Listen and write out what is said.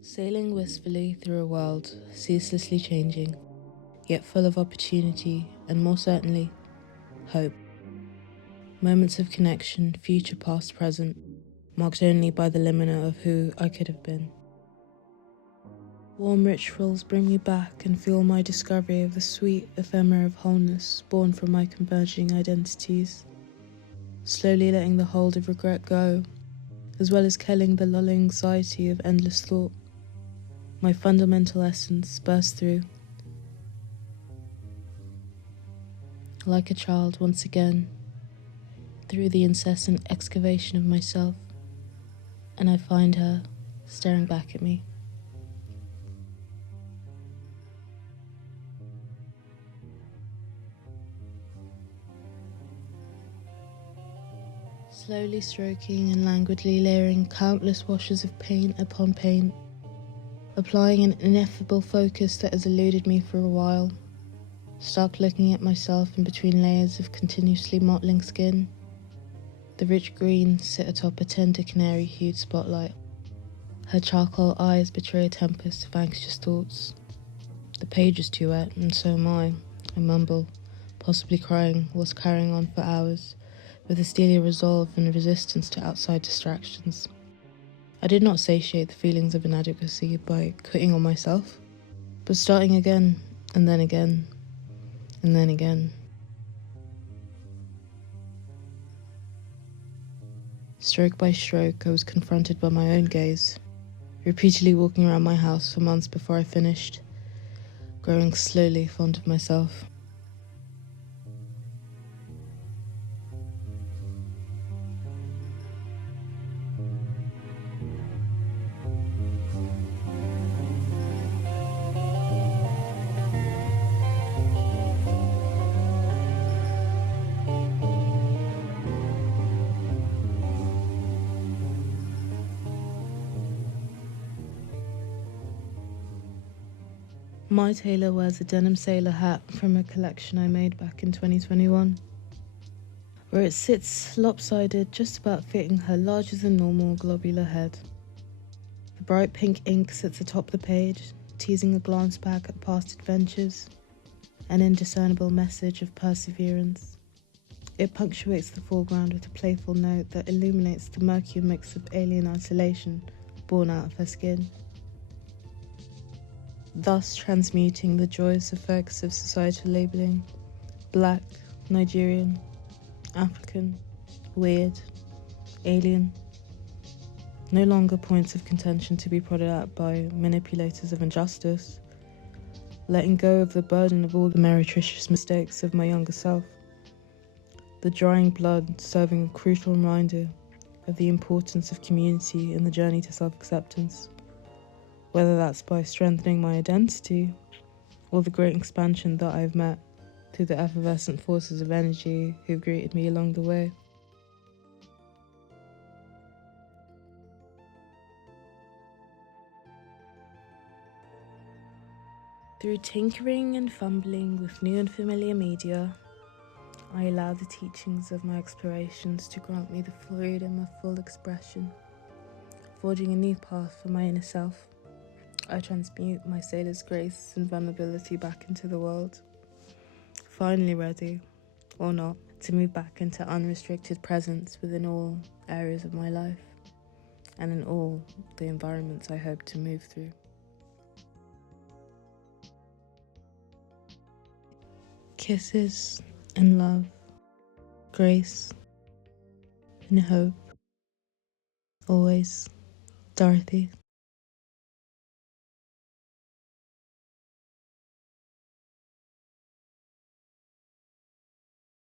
Sailing wistfully through a world ceaselessly changing, yet full of opportunity and, more certainly, hope. Moments of connection, future, past, present, marked only by the limina of who I could have been. Warm rituals bring me back and fuel my discovery of the sweet ephemera of wholeness born from my converging identities, slowly letting the hold of regret go, as well as quelling the lulling anxiety of endless thought. My fundamental essence burst through, like a child once again, through the incessant excavation of myself, and I find her staring back at me. Slowly stroking and languidly layering countless washes of paint upon paint, applying an ineffable focus that has eluded me for a while, stuck looking at myself in between layers of continuously mottling skin. The rich greens sit atop a tender canary-hued spotlight. Her charcoal eyes betray a tempest of anxious thoughts. The page is too wet, and so am I mumble, possibly crying, whilst carrying on for hours, with a steely resolve and a resistance to outside distractions. I did not satiate the feelings of inadequacy by quitting on myself, but starting again, and then again, and then again. Stroke by stroke, I was confronted by my own gaze, repeatedly walking around my house for months before I finished, growing slowly fond of myself. My Tailor wears a denim sailor hat from a collection I made back in 2021, where it sits lopsided, just about fitting her larger than normal globular head. The bright pink ink sits atop the page, teasing a glance back at past adventures, an indiscernible message of perseverance. It punctuates the foreground with a playful note that illuminates the murky mix of alien isolation born out of her skin, thus transmuting the joyous effects of societal labelling: black, Nigerian, African, weird, alien, no longer points of contention to be prodded at by manipulators of injustice, letting go of the burden of all the meretricious mistakes of my younger self, the drying blood serving a crucial reminder of the importance of community in the journey to self-acceptance, whether that's by strengthening my identity or the great expansion that I've met through the effervescent forces of energy who've greeted me along the way. Through tinkering and fumbling with new and familiar media, I allow the teachings of my explorations to grant me the freedom of full expression, forging a new path for my inner self. I transmute my sailor's grace and vulnerability back into the world, finally ready, or not, to move back into unrestricted presence within all areas of my life, and in all the environments I hope to move through. Kisses and love, grace and hope. Always, Dorothy.